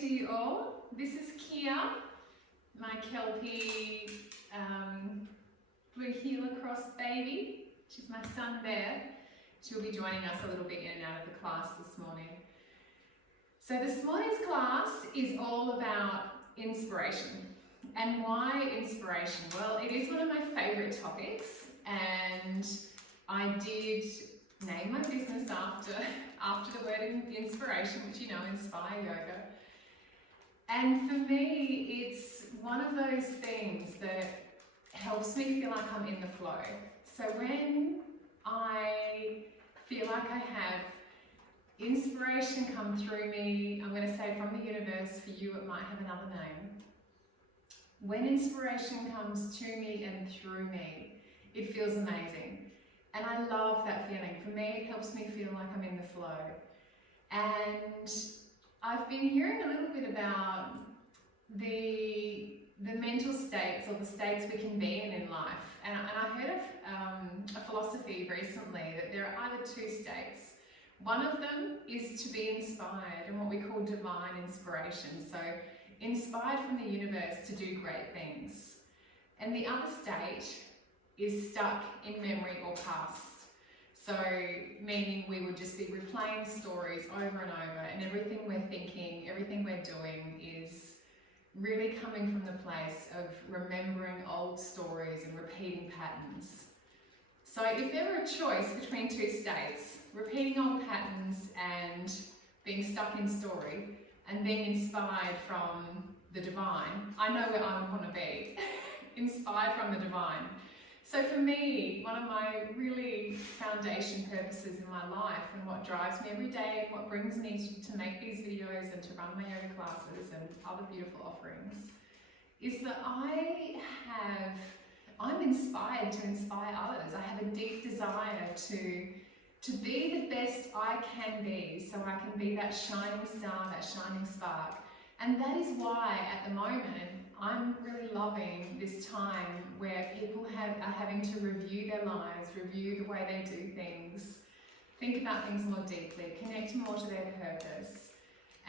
to you all. This is Kia, my Kelpie Blue Gila Cross baby. She's my sun bear. She'll be joining us a little bit in and out of the class this morning. So this morning's class is all about inspiration. And why inspiration? Well, it is one of my favourite topics, and I did name my business after the word inspiration, which you know, Inspire Yoga. And for me, it's one of those things that helps me feel like I'm in the flow. So when I feel like I have inspiration come through me, I'm going to say from the universe, for you it might have another name. When inspiration comes to me and through me, it feels amazing. And I love that feeling. For me, it helps me feel like I'm in the flow. And I've been hearing a little bit about the mental states, or the states we can be in life. And I heard of a philosophy recently that there are either two states. One of them is to be inspired, and what we call divine inspiration. So inspired from the universe to do great things. And the other state is stuck in memory or past. So meaning we would just be replaying stories over and over, and everything we're thinking, everything we're doing is really coming from the place of remembering old stories and repeating patterns. So if there were a choice between two states, repeating old patterns and being stuck in story, and being inspired from the divine, I know where I want to be, inspired from the divine. So for me, one of my really foundation purposes in my life, and what drives me every day, and what brings me to make these videos and to run my yoga classes and other beautiful offerings, is that I'm inspired to inspire others. I have a deep desire to be the best I can be, so I can be that shining star, that shining spark. And that is why at the moment I'm really loving this time where people are having to review their lives, review the way they do things, think about things more deeply, connect more to their purpose,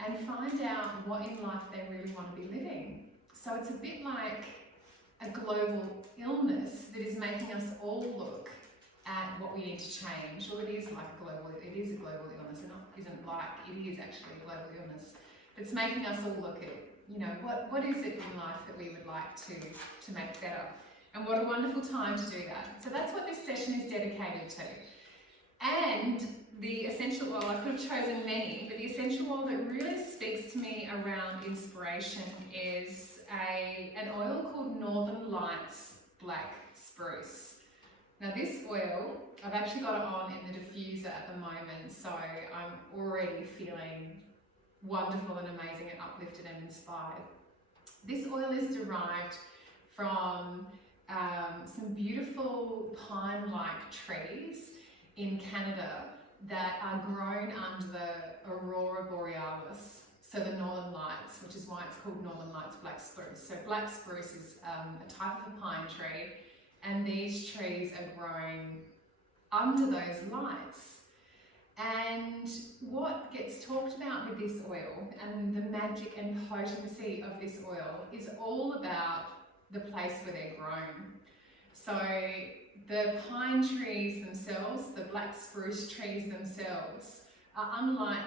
and find out what in life they really want to be living. So it's a bit like a global illness that is making us all look at what we need to change. Or it is a global illness. It is actually a global illness. It's making us all look at, you know, what is it in life that we would like to make better? And what a wonderful time to do that. So that's what this session is dedicated to. And the essential oil, I could have chosen many, but the essential oil that really speaks to me around inspiration is an oil called Northern Lights Black Spruce. Now this oil, I've actually got it on in the diffuser at the moment, so I'm already feeling wonderful and amazing and uplifted and inspired. This oil is derived from some beautiful pine-like trees in Canada that are grown under the Aurora Borealis, so the Northern Lights, which is why it's called Northern Lights Black Spruce. So black spruce is a type of a pine tree, and these trees are growing under those lights. And what gets talked about with this oil, and the magic and potency of this oil, is all about the place where they're grown. So the pine trees themselves, the black spruce trees themselves, are unlike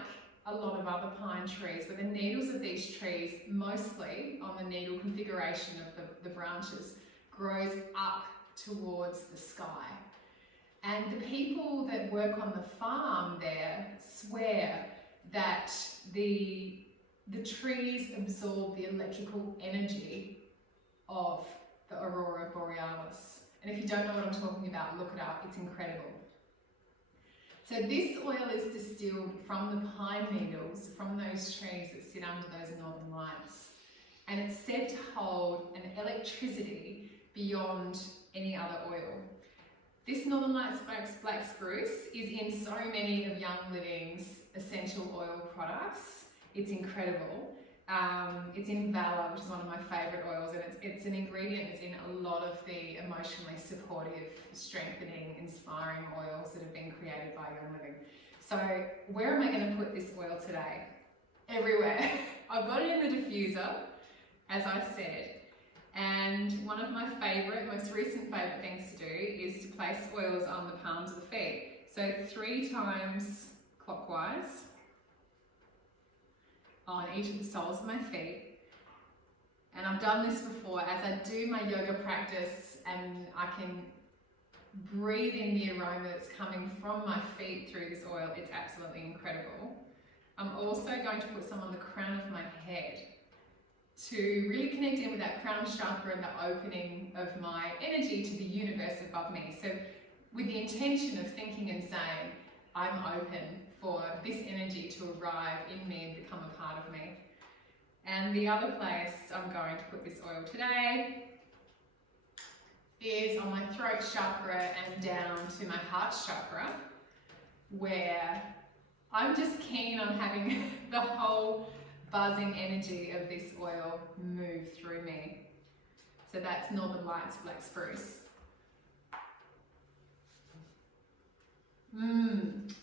a lot of other pine trees, where the needles of these trees, mostly on the needle configuration of the branches, grows up towards the sky. And the people that work on the farm there swear that the trees absorb the electrical energy of the Aurora Borealis. And if you don't know what I'm talking about, look it up, it's incredible. So this oil is distilled from the pine needles, from those trees that sit under those northern lights. And it's said to hold an electricity beyond any other oil. This Northern Lights Black Spruce is in so many of Young Living's essential oil products. It's incredible. It's in Valor, which is one of my favourite oils, and it's an ingredient that's in a lot of the emotionally supportive, strengthening, inspiring oils that have been created by Young Living. So where am I going to put this oil today? everywhere. I've got it in the diffuser, as I said. And one of my most recent favourite things to do is to place oils on the palms of the feet. So 3 times clockwise on each of the soles of my feet. And I've done this before as I do my yoga practice, and I can breathe in the aroma that's coming from my feet through this oil. It's absolutely incredible. I'm also going to put some on the crown of my head to really connect in with that crown chakra and the opening of my energy to the universe above me. So with the intention of thinking and saying, I'm open for this energy to arrive in me and become a part of me. And the other place I'm going to put this oil today is on my throat chakra and down to my heart chakra, where I'm just keen on having the whole buzzing energy of this oil move through me. So that's Northern Lights Black Spruce.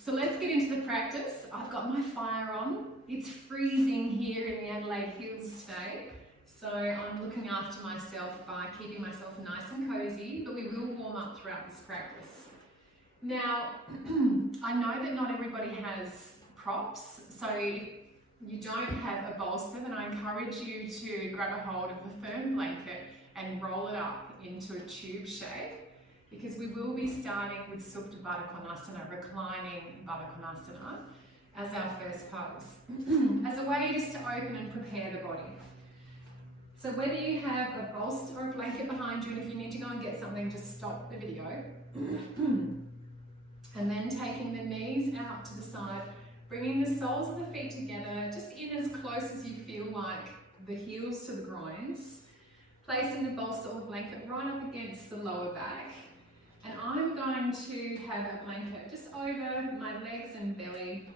So let's get into the practice. I've got my fire on. It's freezing here in the Adelaide Hills today, so I'm looking after myself by keeping myself nice and cozy, but we will warm up throughout this practice. Now, I know that not everybody has props, so if you don't have a bolster, then I encourage you to grab a hold of the firm blanket and roll it up into a tube shape, because we will be starting with Supta Baddha Konasana, reclining Baddha Konasana, as our first pose, as a way just to open and prepare the body. So whether you have a bolster or a blanket behind you, and if you need to go and get something, just stop the video. And then taking the knees out to the side, bringing the soles of the feet together, just in as close as you feel like the heels to the groins, placing the bolster or blanket right up against the lower back. And I'm going to have a blanket just over my legs and belly,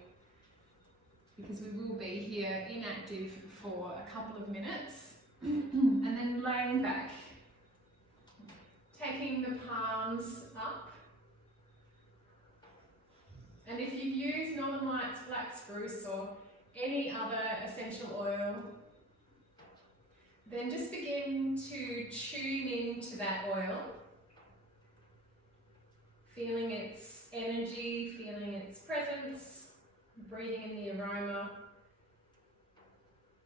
because we will be here inactive for a couple of minutes. And then laying back, taking the palms up. And if you've used Northern Lights Black Spruce or any other essential oil, then just begin to tune into that oil, feeling its energy, feeling its presence, breathing in the aroma,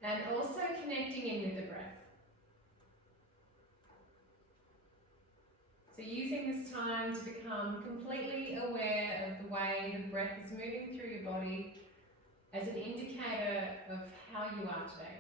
and also connecting in with the breath. So using this time to become completely aware of the way the breath is moving through your body as an indicator of how you are today.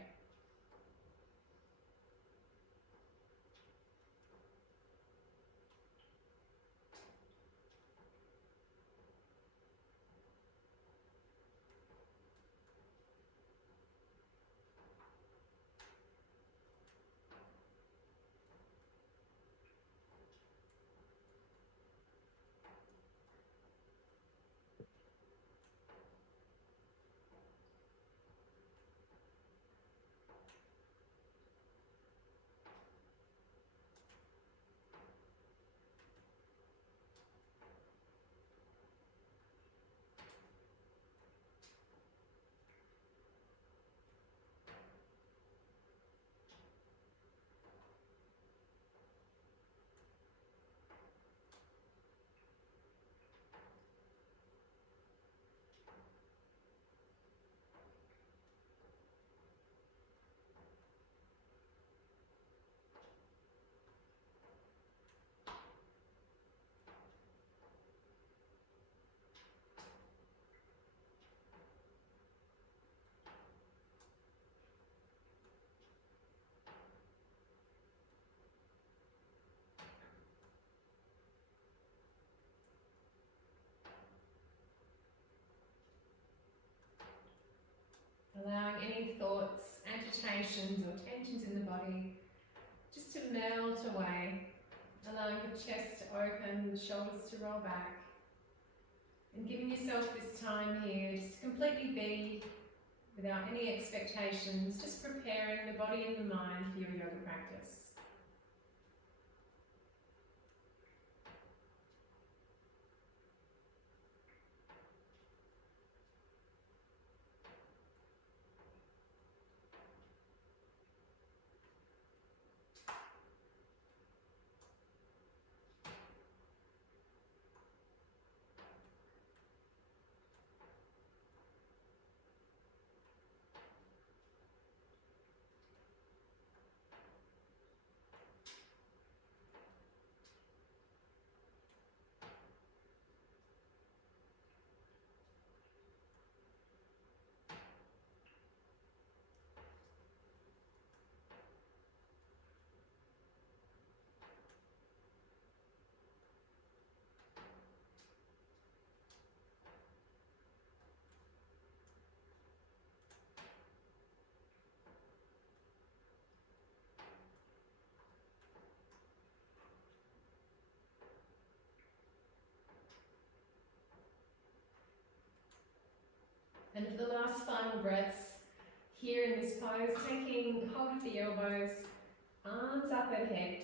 Allowing any thoughts, agitations or tensions in the body just to melt away. Allowing the chest to open, the shoulders to roll back. And giving yourself this time here just to completely be without any expectations, just preparing the body and the mind for your yoga practice. And for the last final breaths, here in this pose, taking hold of the elbows, arms up overhead,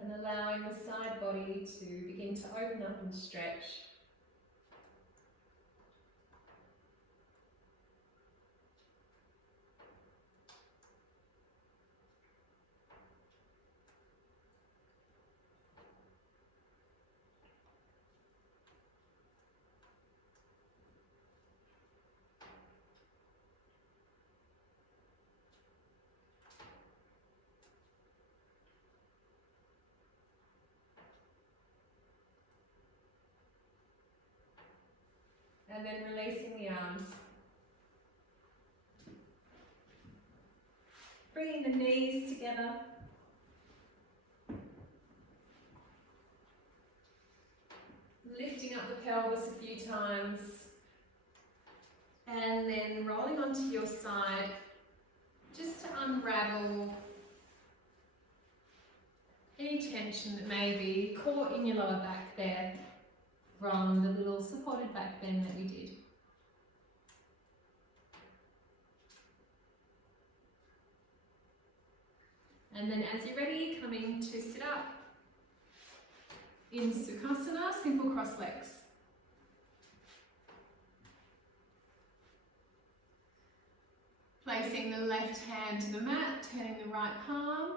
and allowing the side body to begin to open up and stretch. And then releasing the arms. Bringing the knees together. Lifting up the pelvis a few times. And then rolling onto your side, just to unravel any tension that may be caught in your lower back there from the little supported back bend that we did. And then as you're ready, coming to sit up in Sukhasana, simple cross legs. Placing the left hand to the mat, turning the right palm.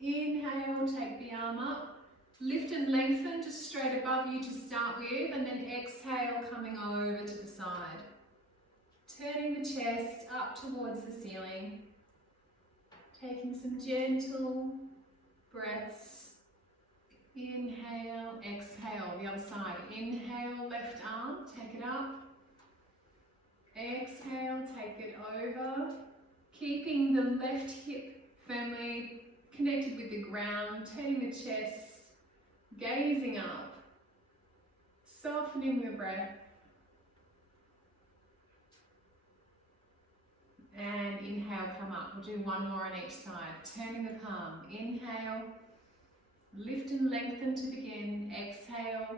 Inhale, take the arm up. Lift and lengthen just straight above you to start with, and then exhale, coming over to the side. Turning the chest up towards the ceiling. Taking some gentle breaths. Inhale, exhale, the other side. Inhale, left arm, take it up. Exhale, take it over. Keeping the left hip firmly connected with the ground, turning the chest, gazing up, softening the breath. And inhale, come up. We'll do one more on each side. Turning the palm. Inhale, lift and lengthen to begin. Exhale,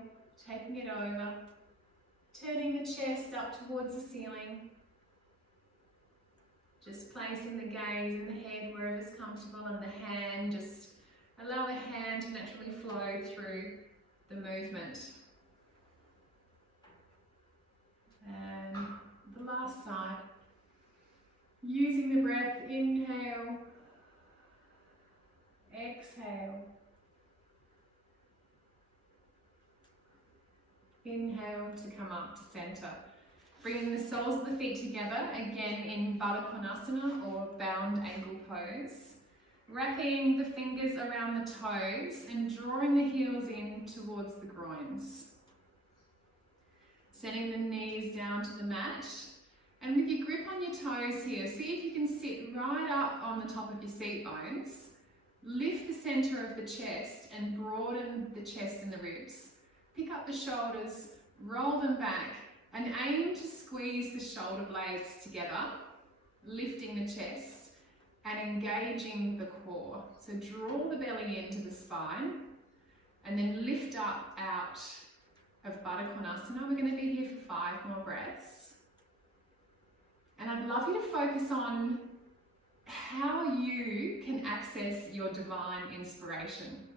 taking it over. Turning the chest up towards the ceiling. Just placing the gaze in the head wherever's comfortable, and the hand, just allow the hand to naturally flow through the movement. And the last side. Using the breath, inhale, exhale. Inhale to come up to center. Bringing the soles of the feet together, again in Baddha Konasana or bound ankle pose. Wrapping the fingers around the toes and drawing the heels in towards the groins. Sending the knees down to the mat. And with your grip on your toes here, see if you can sit right up on the top of your seat bones. Lift the center of the chest and broaden the chest and the ribs. Pick up the shoulders, roll them back, and aim to squeeze the shoulder blades together, lifting the chest and engaging the core. So draw the belly into the spine and then lift up out of Baddha Konasana. We're going to be here for 5 more breaths. And I'd love you to focus on how you can access your divine inspiration.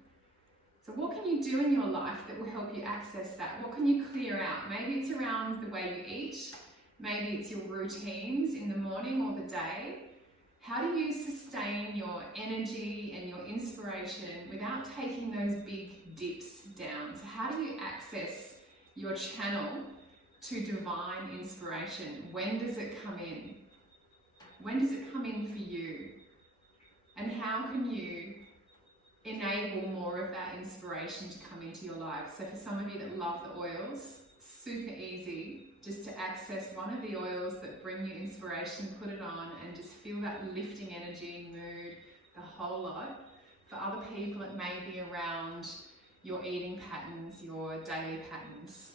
So what can you do in your life that will help you access that? What can you clear out? Maybe it's around the way you eat. Maybe it's your routines in the morning or the day. How do you sustain your energy and your inspiration without taking those big dips down? So how do you access your channel to divine inspiration? When does it come in? When does it come in for you? And how can you enable more of that inspiration to come into your life? So for some of you that love the oils, super easy just to access one of the oils that bring you inspiration, put it on and just feel that lifting energy, mood, the whole lot. For other people it may be around your eating patterns, your daily patterns.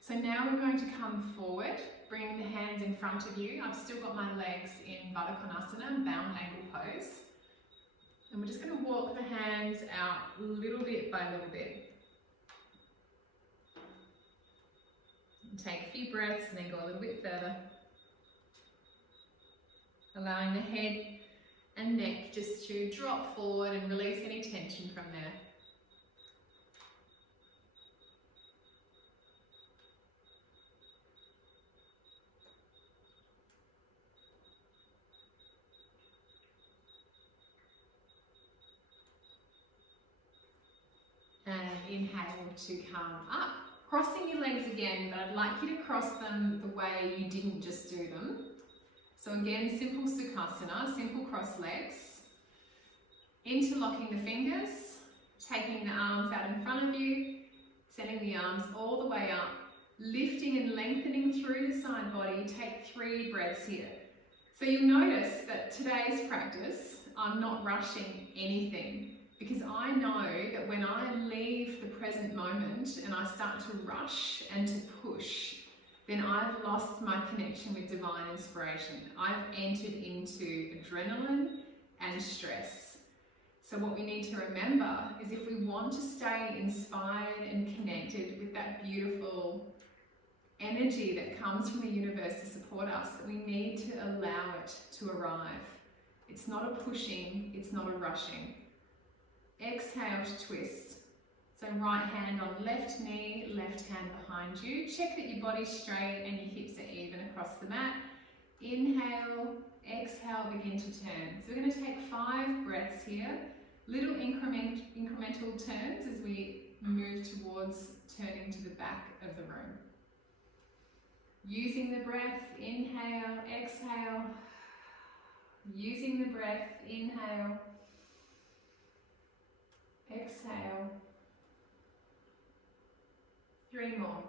So now we're going to come forward, bringing the hands in front of you. I've still got my legs in Baddha Konasana, bound ankle pose. And we're just going to walk the hands out little bit by little bit. Take a few breaths and then go a little bit further. Allowing the head and neck just to drop forward and release any tension from there. And inhale to come up. Crossing your legs again, but I'd like you to cross them the way you didn't just do them. So again, simple Sukhasana, simple cross legs. Interlocking the fingers, taking the arms out in front of you, sending the arms all the way up, lifting and lengthening through the side body. Take 3 breaths here. So you'll notice that today's practice, I'm not rushing anything, because I know that when I leave the present moment and I start to rush and to push, then I've lost my connection with divine inspiration. I've entered into adrenaline and stress. So what we need to remember is if we want to stay inspired and connected with that beautiful energy that comes from the universe to support us, that we need to allow it to arrive. It's not a pushing, it's not a rushing. Exhale to twist. So right hand on left knee, left hand behind you. Check that your body's straight and your hips are even across the mat. Inhale, exhale, begin to turn. So we're going to take 5 breaths here. Little incremental turns as we move towards turning to the back of the room. Using the breath, inhale, exhale. Using the breath, inhale, exhale. 3 more.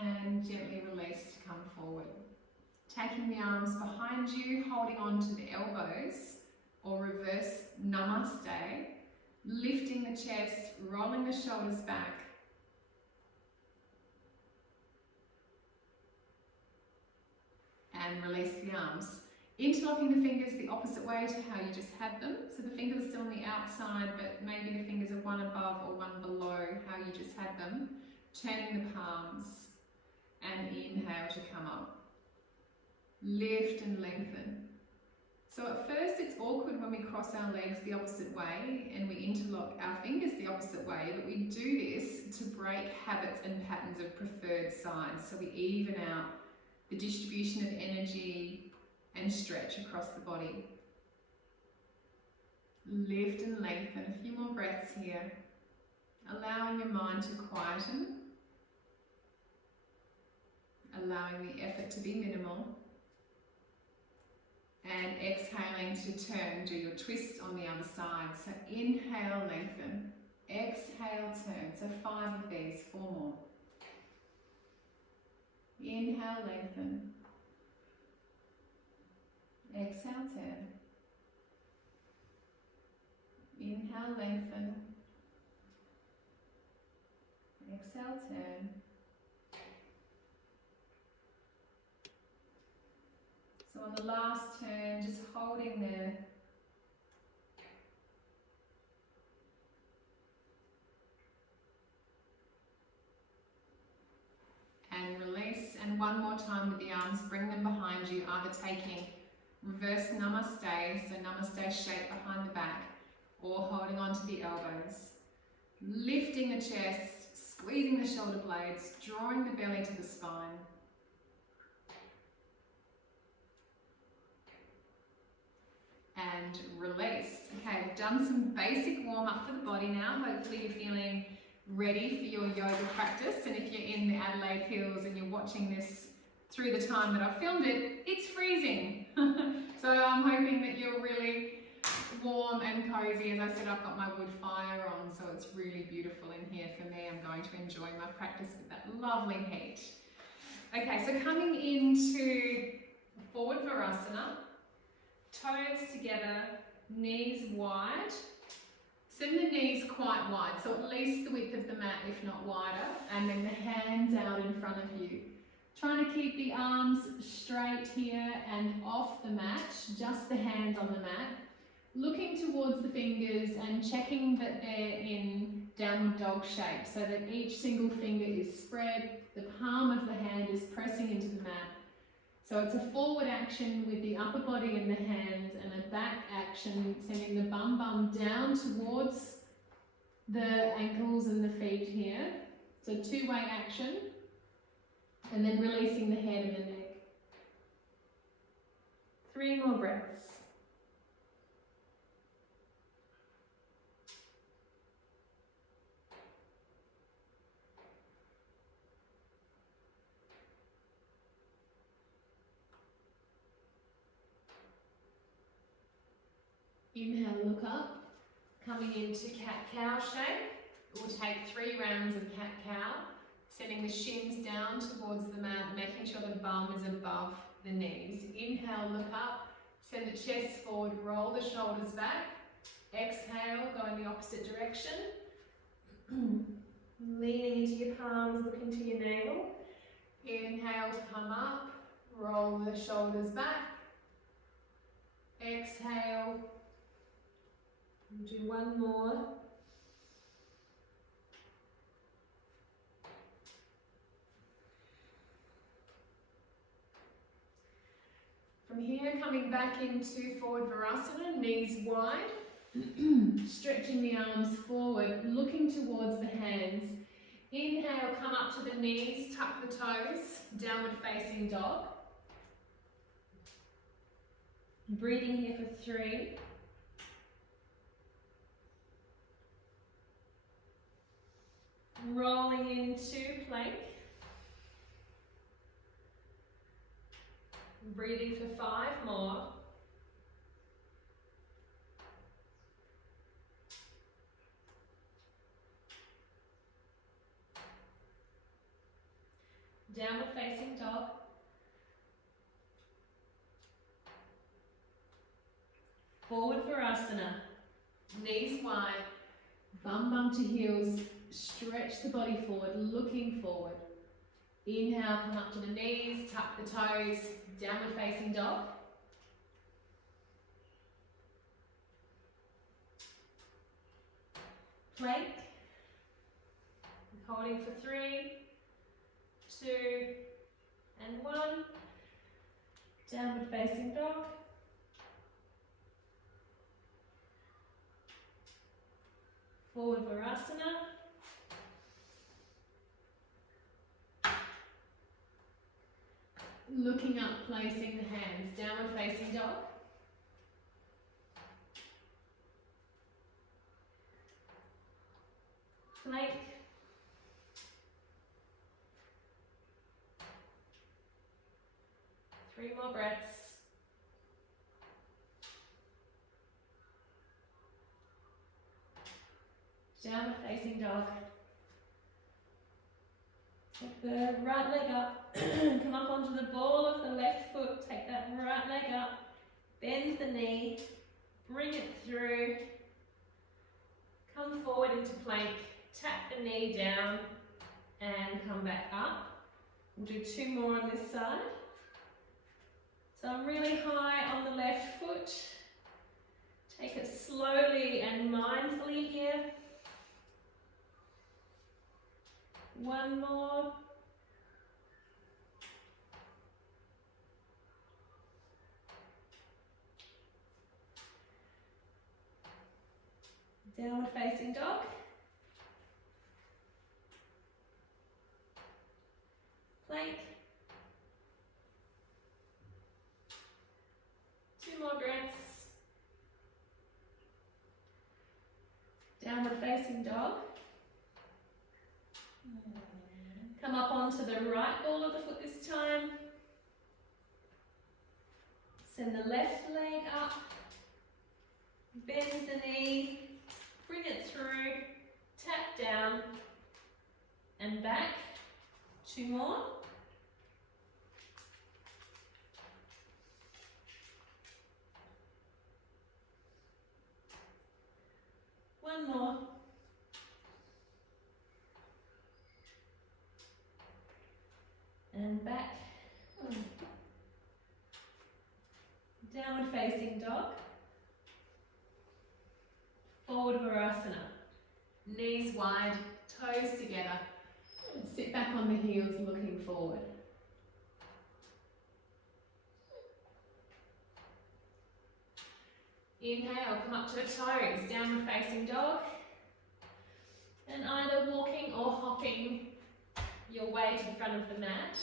And gently release to come forward. Taking the arms behind you, holding on to the elbows, or reverse namaste. Lifting the chest, rolling the shoulders back. And release the arms. Interlocking the fingers the opposite way to how you just had them. So the fingers are still on the outside, but maybe the fingers are one above or one below how you just had them. Turning the palms. And inhale to come up. Lift and lengthen. So at first it's awkward when we cross our legs the opposite way and we interlock our fingers the opposite way, but we do this to break habits and patterns of preferred sides. So we even out the distribution of energy and stretch across the body. Lift and lengthen. A few more breaths here. Allowing your mind to quieten. Allowing the effort to be minimal. And exhaling to turn, do your twist on the other side. So inhale, lengthen. Exhale, turn. So 5 of these, 4 more. Inhale, lengthen. Exhale, turn. Inhale, lengthen. Exhale, turn. So on the last turn, just holding there. And release. And one more time with the arms, bring them behind you, either taking reverse namaste, so namaste shape behind the back, or holding onto the elbows. Lifting the chest, squeezing the shoulder blades, drawing the belly to the spine. And release. Okay, we've done some basic warm up for the body now. Hopefully you're feeling ready for your yoga practice. And if you're in the Adelaide Hills and you're watching this through the time that I filmed it, it's freezing. So I'm hoping that you're really warm and cozy. As I said, I've got my wood fire on, so it's really beautiful in here for me. I'm going to enjoy my practice with that lovely heat. Okay, so coming into forward Virasana. Toes together, knees wide, Send the knees quite wide, so at least the width of the mat, if not wider, and then the hands out in front of you. Trying to keep the arms straight here and off the mat, just the hands on the mat. Looking towards the fingers and checking that they're in downward dog shape, so that each single finger is spread, the palm of the hand is pressing into the mat. So it's a forward action with the upper body and the hands, and a back action sending the bum down towards the ankles and the feet here. So two-way action, and then releasing the head and the neck. 3 more breaths. Inhale, look up, coming into cat-cow shape. We'll take 3 rounds of cat-cow, sending the shins down towards the mat, making sure the bum is above the knees. Inhale, look up, send the chest forward, roll the shoulders back. Exhale, go in the opposite direction. Leaning into your palms, looking to your navel. Inhale to come up, roll the shoulders back. Exhale. Do 1 more. From here, coming back into forward Virasana, knees wide, stretching the arms forward, looking towards the hands. Inhale, come up to the knees, tuck the toes, downward facing dog. Breathing here for 3. Rolling into plank. Breathing for 5 more. Downward facing dog. Forward Virasana. Knees wide, bum to heels. Stretch the body forward, looking forward. Inhale, come up to the knees, tuck the toes, downward facing dog. Plank. Holding for 3, 2, and 1. Downward facing dog. Forward Virasana. Looking up, placing the hands, downward facing dog. Plank. Three more breaths. Downward facing dog. Take the right leg up, come up onto the ball of the left foot, take that right leg up, bend the knee, bring it through, come forward into plank, tap the knee down and come back up. We'll do 2 more on this side. So I'm really high on the left foot, take it slowly and mindfully here. 1 more. Downward facing dog. Plank. 2 more breaths. Downward facing dog. Come up onto the right ball of the foot this time. Send the left leg up. Bend the knee. Bring it through. Tap down. And back. 2 more. One One more. And back. Downward facing dog. Forward Virasana. Knees wide, toes together. Sit back on the heels, looking forward. Inhale, come up to the toes, downward facing dog. And either walking or hopping your way to the front of the mat.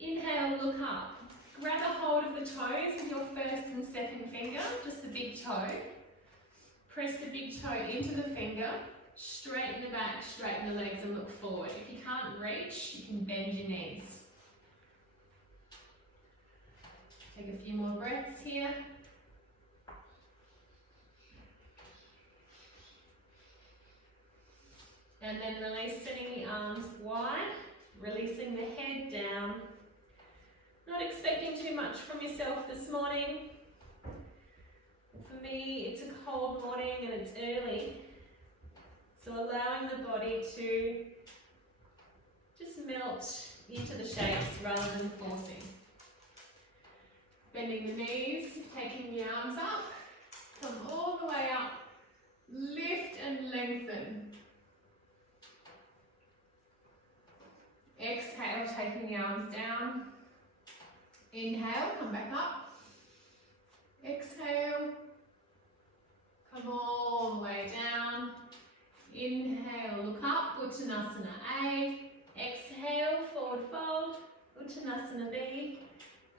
Inhale, look up. Grab a hold of the toes with your first and second finger, just the big toe. Press the big toe into the finger, straighten the back, straighten the legs and look forward. If you can't reach, you can bend your knees. Take a few more breaths here. And then release, sending the arms wide, releasing the head down. Not expecting too much from yourself this morning. For me, it's a cold morning and it's early. So allowing the body to just melt into the shapes rather than forcing. Bending the knees, taking the arms up, come all the way up, lift and lengthen. Exhale, taking the arms down. Inhale, come back up. Exhale, come all the way down. Inhale, look up, Uttanasana A. Exhale, forward fold, Uttanasana B.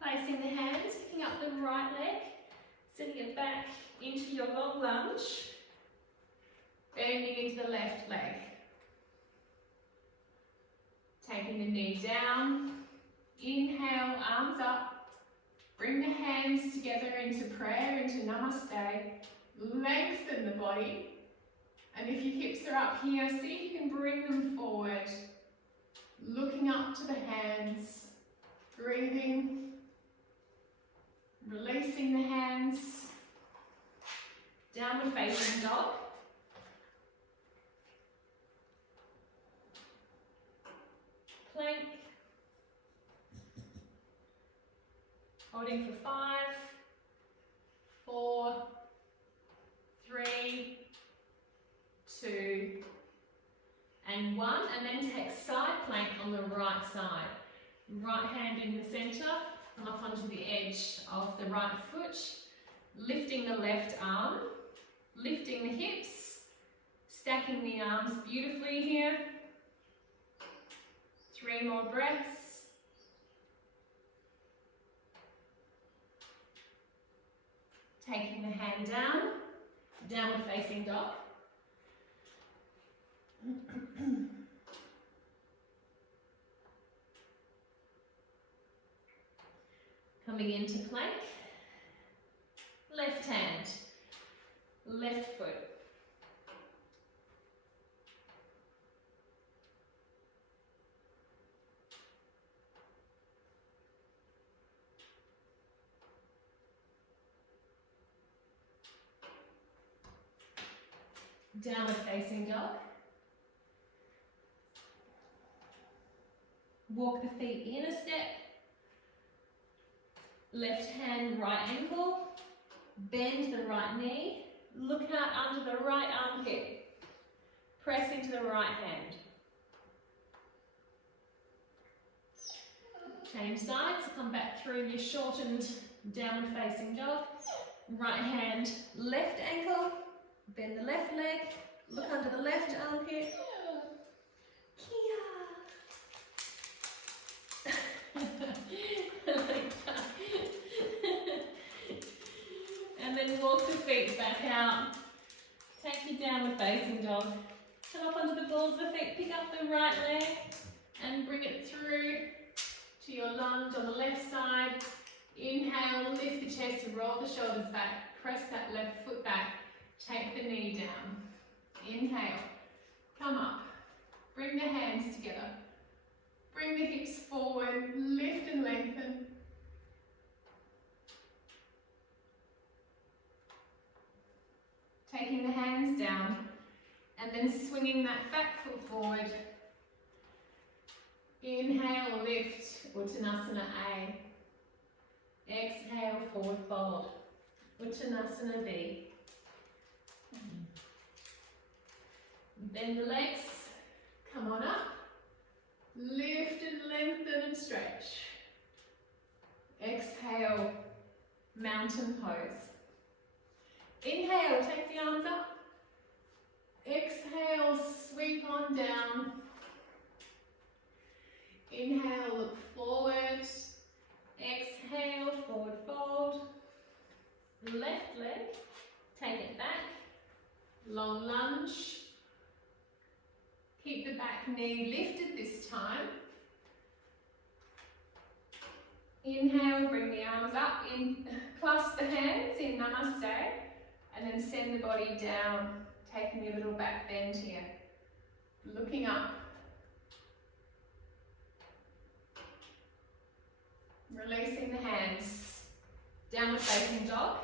Placing the hands, picking up the right leg, sending it back into your long lunge. Bending into the left leg. Taking the knee down. Inhale, arms up. Bring the hands together into prayer, into Namaste. Lengthen the body. And if your hips are up here, see if you can bring them forward. Looking up to the hands. Breathing. Releasing the hands. Downward facing dog. Plank. Holding for 5, 4, 3, 2, and 1. And then take side plank on the right side. Right hand in the centre, and up onto the edge of the right foot. Lifting the left arm, lifting the hips, stacking the arms beautifully here. 3 more breaths. Taking the hand down, downward facing dog. Coming into plank. Left hand, left foot. Downward facing dog. Walk the feet in a step. Left hand, right ankle. Bend the right knee. Look out under the right armpit. Press into the right hand. Change sides. Come back through your shortened downward facing dog. Right hand, left ankle. Bend the left leg, look under the left armpit. And then walk the feet back out. Take your downward facing dog. Come up onto the balls of the feet, pick up the right leg and bring it through to your lunge on the left side. Inhale, lift the chest and roll the shoulders back. Press that left foot back. Take the knee down. Inhale. Come up. Bring the hands together. Bring the hips forward. Lift and lengthen. taking the hands down and then swinging that back foot forward. Inhale, lift, Uttanasana A. Exhale, forward fold, Uttanasana B. Bend the legs, come on up. Lift and lengthen and stretch. Exhale, mountain pose. Inhale, take the arms up. Exhale, sweep on down. Inhale, look forward. Exhale, forward fold. Left leg, take it back. Long lunge. Keep the back knee lifted this time. Inhale, bring the arms up, clasp the hands in Namaste, and then send the body down, taking a little back bend here. Looking up. Releasing the hands. Downward facing dog.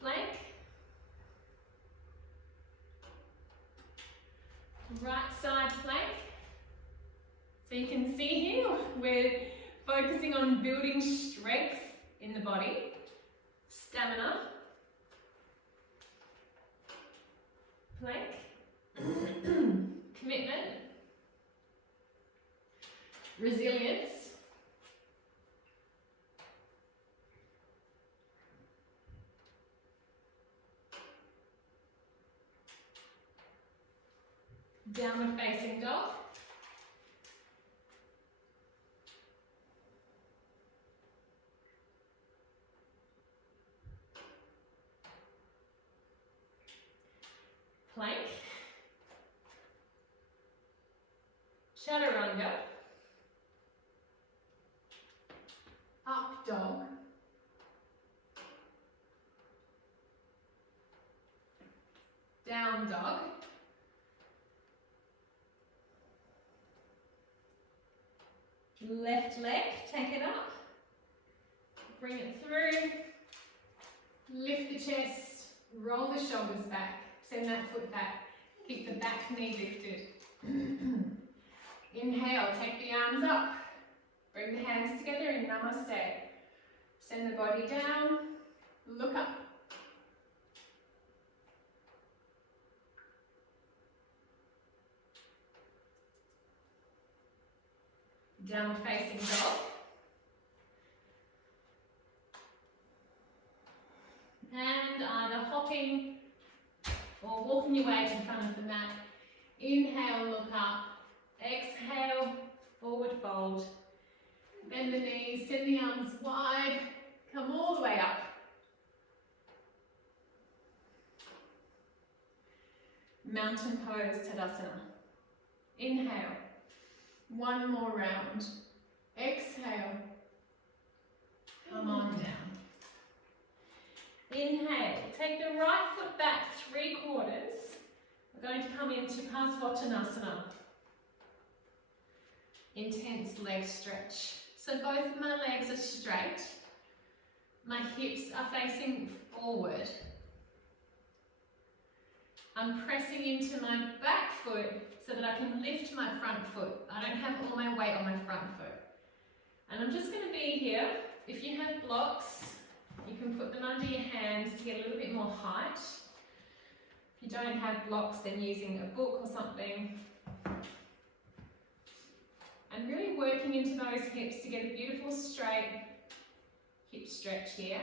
Plank. Right side plank. So you can see here, we're focusing on building strength in the body, stamina. Plank. Commitment. Resilience. Downward facing dog. Plank. Chaturanga. Up dog. Down dog. Left leg, take it up. Bring it through. Lift the chest, roll the shoulders back. Send that foot back. Keep the back knee lifted. Inhale, take the arms up. Bring the hands together in Namaste. Send the body down. Look up. Downward facing dog. And either hopping or walking your way to the front of the mat. Inhale, look up. Exhale, forward fold. Bend the knees, send the arms wide. Come all the way up. Mountain pose, Tadasana. Inhale. One more round. Exhale. Come on down. Inhale. Take the right foot back 3/4. We're going to come into Parsvottanasana. Intense leg stretch. So both of my legs are straight. My hips are facing forward. I'm pressing into my back foot so that I can lift my front foot. I don't have all my weight on my front foot. And I'm just going to be here. If you have blocks, you can put them under your hands to get a little bit more height. If you don't have blocks, then using a book or something. And really working into those hips to get a beautiful straight hip stretch here.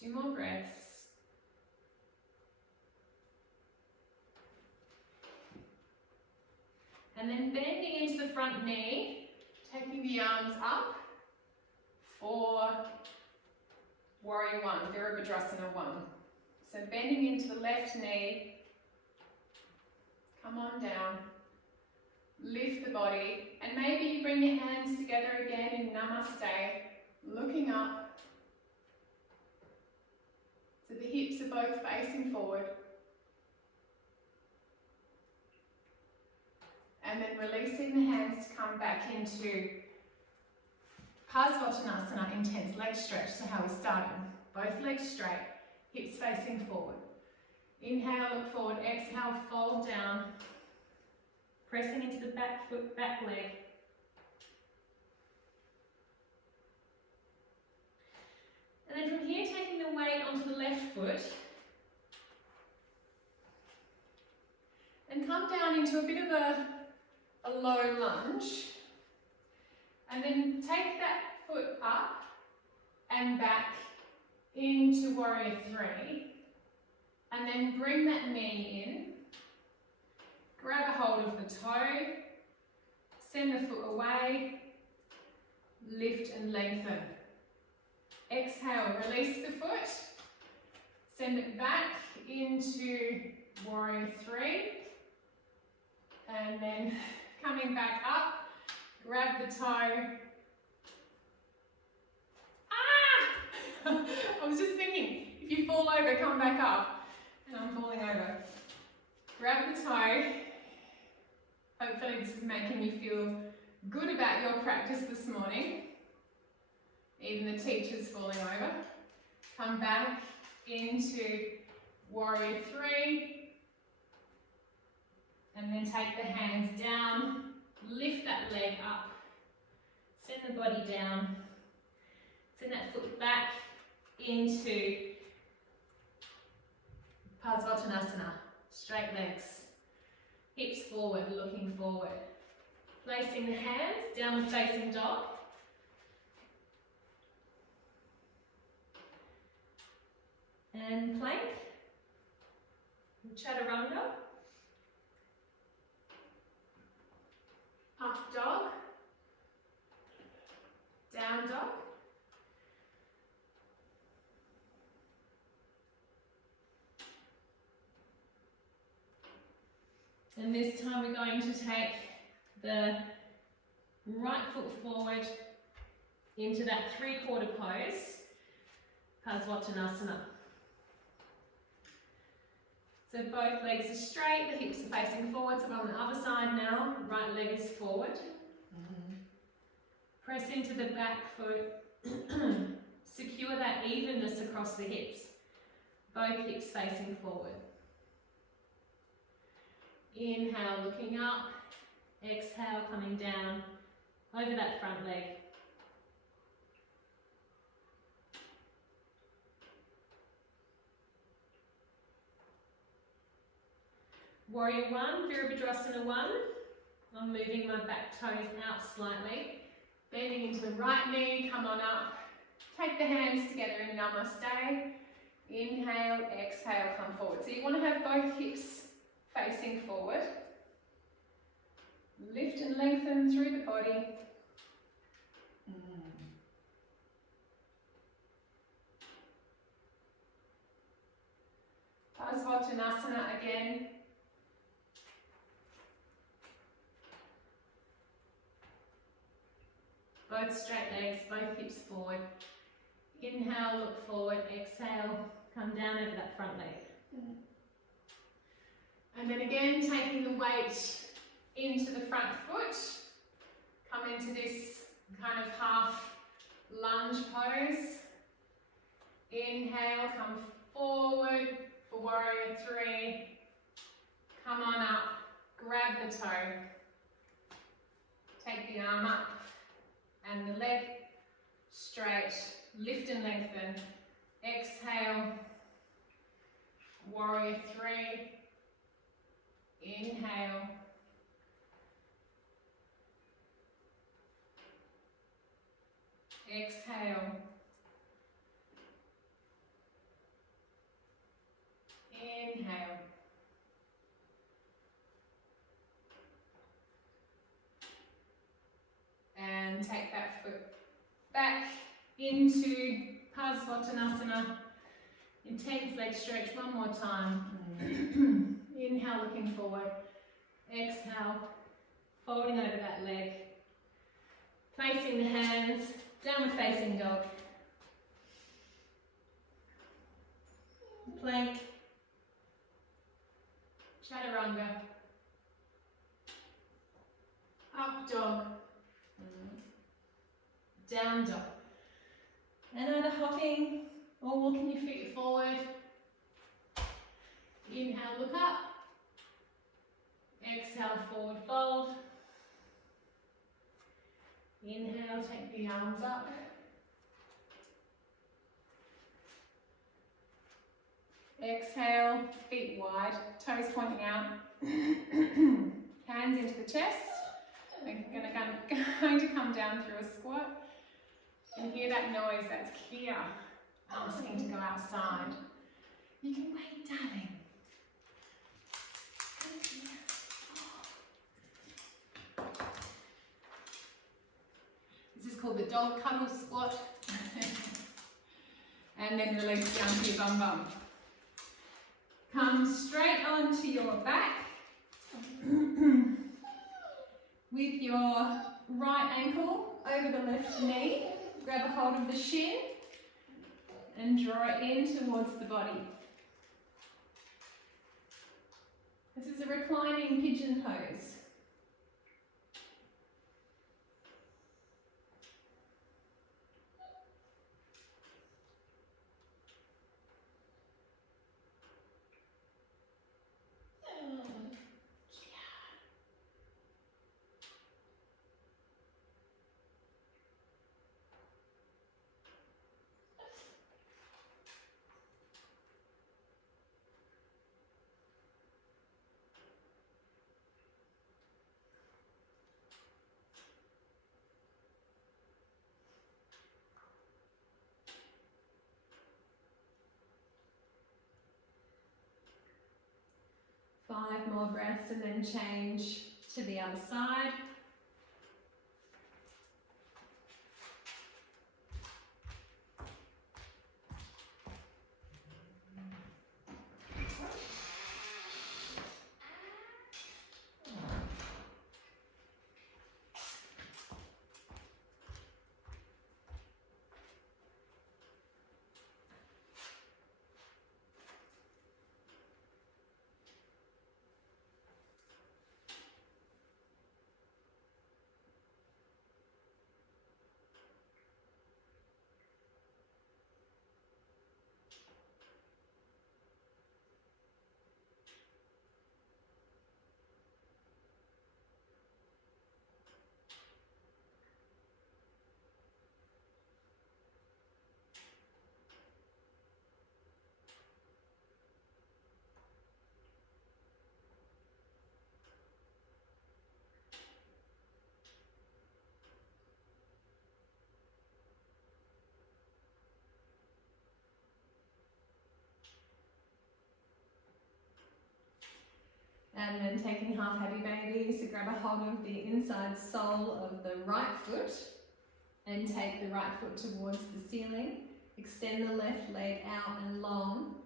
Two more breaths. And then bending into the front knee, taking the arms up for Warrior One, Virabhadrasana 1. So bending into the left knee, come on down, lift the body, and maybe you bring your hands together again in Namaste, looking up. So the hips are both facing forward. and then releasing the hands to come back into Parsvottanasana, intense leg stretch. So how we started, both legs straight, hips facing forward. Inhale, look forward, exhale, fold down. Pressing into the back foot, back leg. And then from here, taking the weight onto the left foot. And come down into a bit of a low lunge. And then take that foot up and back into Warrior Three. And then bring that knee in. Grab a hold of the toe. Send the foot away. Lift and lengthen. Exhale, release the foot. Send it back into Warrior Three. And then coming back up, grab the toe. Ah! I was just thinking, if you fall over, come back up. And I'm falling over. Grab the toe. Hopefully this is making you feel good about your practice this morning. Even the teacher's falling over. Come back into Warrior Three. And then take the hands down, lift that leg up, send the body down, send that foot back into Parsvottanasana, straight legs, hips forward, looking forward. Placing the hands, downward facing dog. And plank, chaturanga. Up dog, down dog, and this time we're going to take the right foot forward into that three-quarter pose, Parsvottanasana. So both legs are straight, the hips are facing forward, so we're on the other side now, right leg is forward. Press into the back foot, secure that evenness across the hips, both hips facing forward. Inhale, looking up, exhale, coming down over that front leg. Warrior One, Virabhadrasana 1. I'm moving my back toes out slightly. Bending into the right knee, come on up. Take the hands together in Namaste. Inhale, exhale, come forward. So you want to have both hips facing forward. Lift and lengthen through the body. Parsvottanasana again. Both straight legs, both hips forward. Inhale, look forward. Exhale, come down over that front leg. And then again, taking the weight into the front foot. Come into this kind of half lunge pose. Inhale, come forward for Warrior Three. Come on up, grab the toe. Take the arm up. And the leg straight, lift and lengthen. Exhale, Warrior Three. Inhale. Exhale. Inhale. And take that foot back into Parsvottanasana. Intense leg stretch, one more time. Inhale, looking forward. Exhale, folding over that leg. Placing the hands, downward facing dog. Plank. Chaturanga. dog, down dog. And either hopping or walking your feet forward. Inhale, look up. Exhale, forward fold. Inhale, take the arms up. Exhale, feet wide, toes pointing out. Hands into the chest. We're going to come down through a squat. And hear that noise, that's Kia asking to go outside. You can wait, darling. This is called the dog cuddle squat. And then release down to your bum bum. Come straight onto your back. With your right ankle over the left knee. Grab a hold of the shin and draw it in towards the body. This is a reclining pigeon pose. Five more breaths and then change to the other side. And then taking half happy baby, so grab a hold of the inside sole of the right foot and take the right foot towards the ceiling. Extend the left leg out and long.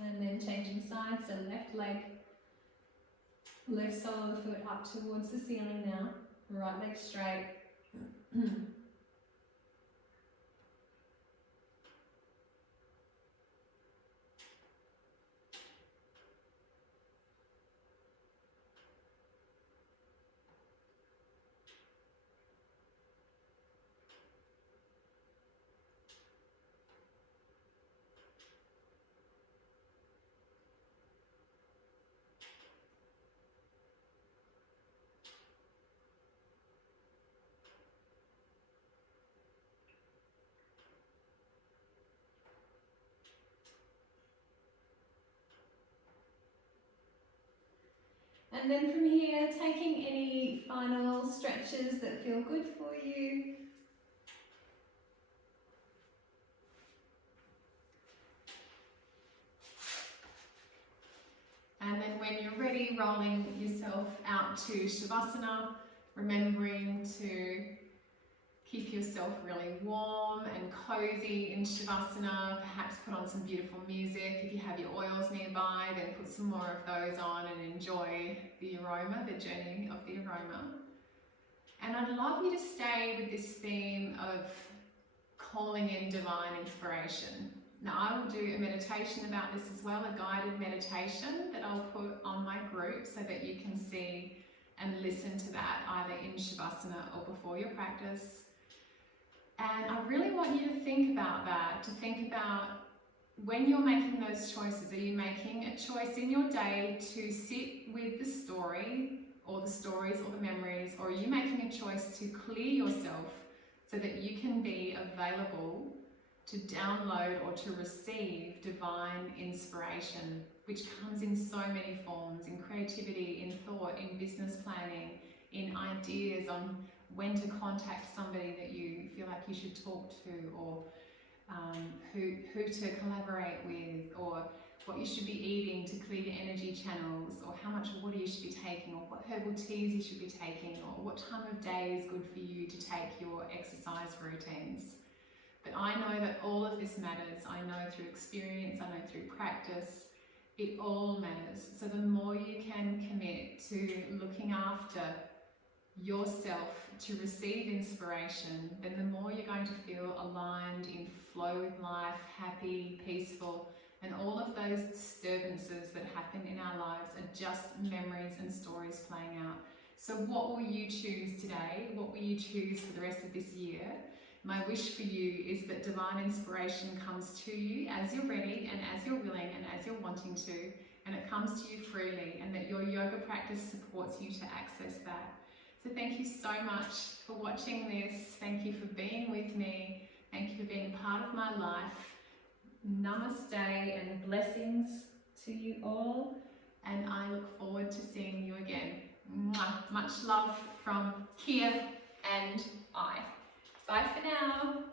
And then changing sides, so left leg, left sole of the foot up towards the ceiling now, right leg straight. And then from here, taking any final stretches that feel good for you. rolling yourself out to Shavasana, remembering to keep yourself really warm and cozy in Shavasana. Perhaps put on some beautiful music. If you have your oils nearby, then put some more of those on and enjoy the aroma, the journey of the aroma. And I'd love you to stay with this theme of calling in divine inspiration. Now, I will do a meditation about this as well, a guided meditation that I'll put on my group so that you can see and listen to that either in Shavasana or before your practice. And I really want you to think about that, to think about when you're making those choices. Are you making a choice in your day to sit with the story or the stories or the memories, or are you making a choice to clear yourself so that you can be available to download or to receive divine inspiration, which comes in so many forms, in creativity, in thought, in business planning, in ideas on when to contact somebody that you feel like you should talk to, or who to collaborate with, or what you should be eating to clear your energy channels, or how much water you should be taking, or what herbal teas you should be taking, or what time of day is good for you to take your exercise routines. But I know that all of this matters. I know through experience, I know through practice, it all matters. So the more you can commit to looking after yourself to receive inspiration, then the more you're going to feel aligned, in flow with life, happy, peaceful, and all of those disturbances that happen in our lives are just memories and stories playing out. So what will you choose today? What will you choose for the rest of this year? My wish for you is that divine inspiration comes to you as you're ready and as you're willing and as you're wanting to, and it comes to you freely, and that your yoga practice supports you to access that. So thank you so much for watching this. Thank you for being with me. Thank you for being a part of my life. Namaste and blessings to you all. And I look forward to seeing you again. Mwah. Much love from Kia and I. Bye for now.